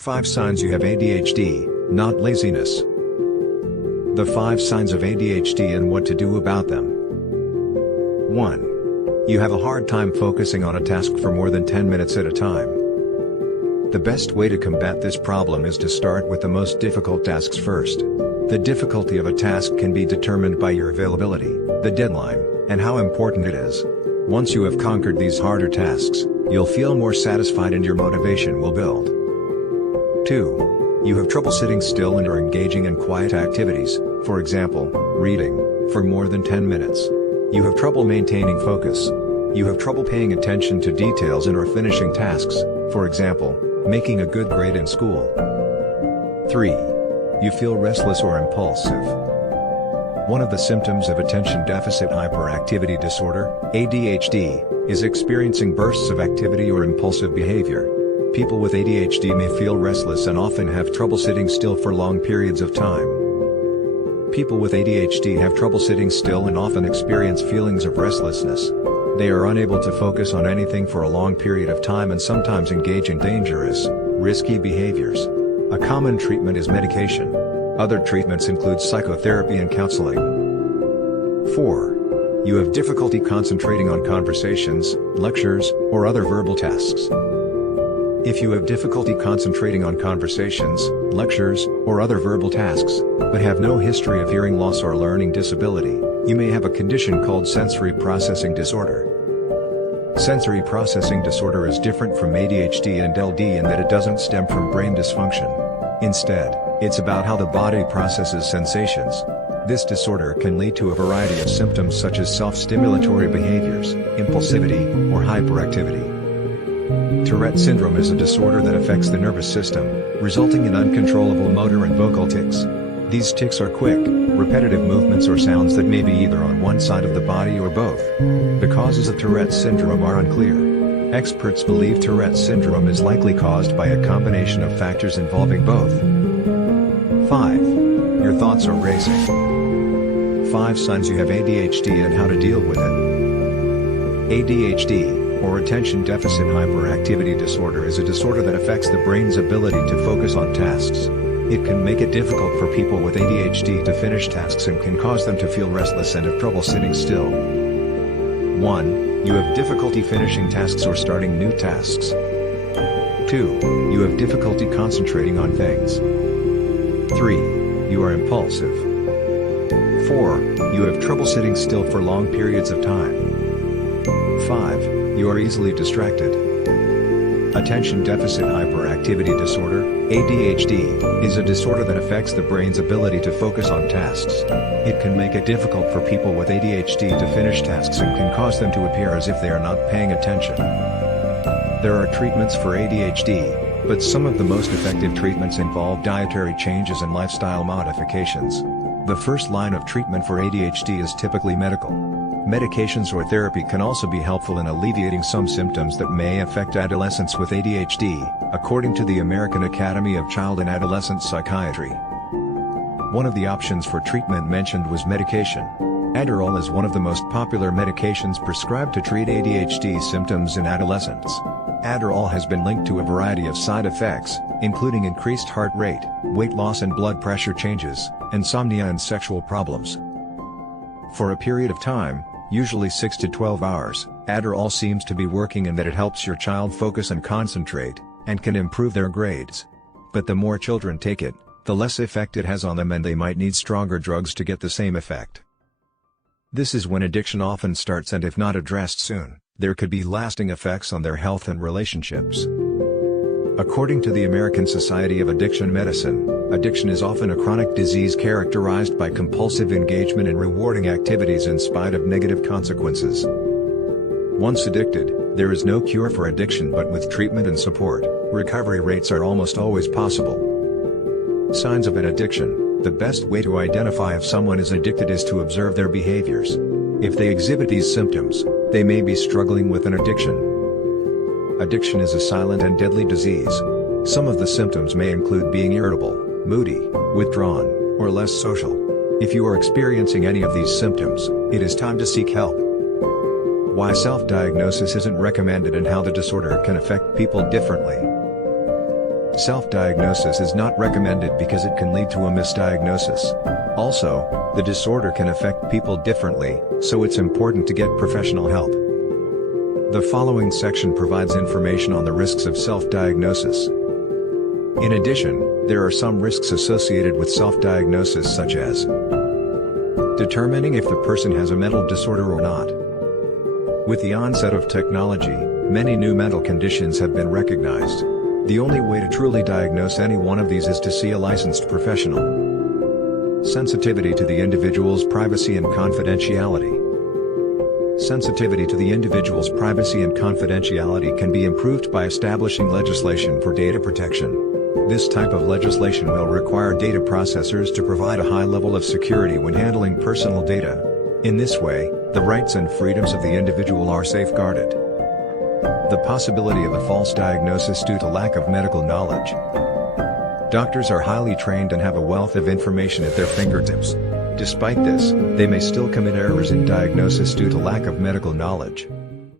5 signs you have ADHD, not laziness. The 5 signs of ADHD and what to do about them. 1. You have a hard time focusing on a task for more than 10 minutes at a time. The best way to combat this problem is to start with the most difficult tasks first. The difficulty of a task can be determined by your availability, the deadline, and how important it is. Once you have conquered these harder tasks, you'll feel more satisfied and your motivation will build. 2. You have trouble sitting still and are engaging in quiet activities, for example, reading, for more than 10 minutes. You have trouble maintaining focus. You have trouble paying attention to details and or finishing tasks, for example, making a good grade in school. 3. You feel restless or impulsive. One of the symptoms of Attention Deficit Hyperactivity Disorder, ADHD, is experiencing bursts of activity or impulsive behavior. People with ADHD may feel restless and often have trouble sitting still for long periods of time. People with ADHD have trouble sitting still and often experience feelings of restlessness. They are unable to focus on anything for a long period of time and sometimes engage in dangerous, risky behaviors. A common treatment is medication. Other treatments include psychotherapy and counseling. 4. You have difficulty concentrating on conversations, lectures, or other verbal tasks. If you have difficulty concentrating on conversations, lectures, or other verbal tasks, but have no history of hearing loss or learning disability, you may have a condition called sensory processing disorder. Sensory processing disorder is different from ADHD and LD in that it doesn't stem from brain dysfunction. Instead, it's about how the body processes sensations. This disorder can lead to a variety of symptoms such as self-stimulatory behaviors, impulsivity, or hyperactivity. Tourette syndrome is a disorder that affects the nervous system, resulting in uncontrollable motor and vocal tics. These tics are quick, repetitive movements or sounds that may be either on one side of the body or both. The causes of Tourette syndrome are unclear. Experts believe Tourette syndrome is likely caused by a combination of factors involving both. 5. Your thoughts are racing. 5 signs you have ADHD and how to deal with it. ADHD, or Attention Deficit Hyperactivity Disorder, is a disorder that affects the brain's ability to focus on tasks. It can make it difficult for people with ADHD to finish tasks and can cause them to feel restless and have trouble sitting still. 1. You have difficulty finishing tasks or starting new tasks. 2. You have difficulty concentrating on things. 3. You are impulsive. 4. You have trouble sitting still for long periods of time. 5. You are easily distracted. Attention Deficit Hyperactivity Disorder, ADHD, is a disorder that affects the brain's ability to focus on tasks. It can make it difficult for people with ADHD to finish tasks and can cause them to appear as if they are not paying attention. There are treatments for ADHD, but some of the most effective treatments involve dietary changes and lifestyle modifications. The first line of treatment for ADHD is typically medical. Medications or therapy can also be helpful in alleviating some symptoms that may affect adolescents with ADHD, according to the American Academy of Child and Adolescent Psychiatry. One of the options for treatment mentioned was medication. Adderall is one of the most popular medications prescribed to treat ADHD symptoms in adolescents. Adderall has been linked to a variety of side effects, including increased heart rate, weight loss and blood pressure changes, insomnia and sexual problems. For a period of time, usually 6 to 12 hours, Adderall seems to be working in that it helps your child focus and concentrate, and can improve their grades. But the more children take it, the less effect it has on them and they might need stronger drugs to get the same effect. This is when addiction often starts, and if not addressed soon, there could be lasting effects on their health and relationships. According to the American Society of Addiction Medicine, addiction is often a chronic disease characterized by compulsive engagement in rewarding activities in spite of negative consequences. Once addicted, there is no cure for addiction, but with treatment and support, recovery rates are almost always possible. Signs of an addiction: the best way to identify if someone is addicted is to observe their behaviors. If they exhibit these symptoms, they may be struggling with an addiction. Addiction is a silent and deadly disease. Some of the symptoms may include being irritable, moody, withdrawn, or less social. If you are experiencing any of these symptoms, it is time to seek help. Why self-diagnosis isn't recommended and how the disorder can affect people differently. Self-diagnosis is not recommended because it can lead to a misdiagnosis. Also, the disorder can affect people differently, so it's important to get professional help. The following section provides information on the risks of self-diagnosis. In addition, there are some risks associated with self-diagnosis, such as determining if the person has a mental disorder or not. With the onset of technology, many new mental conditions have been recognized. The only way to truly diagnose any one of these is to see a licensed professional. Sensitivity to the individual's privacy and confidentiality. Sensitivity to the individual's privacy and confidentiality can be improved by establishing legislation for data protection. This type of legislation will require data processors to provide a high level of security when handling personal data. In this way, the rights and freedoms of the individual are safeguarded. The possibility of a false diagnosis due to lack of medical knowledge. Doctors are highly trained and have a wealth of information at their fingertips. Despite this, they may still commit errors in diagnosis due to lack of medical knowledge.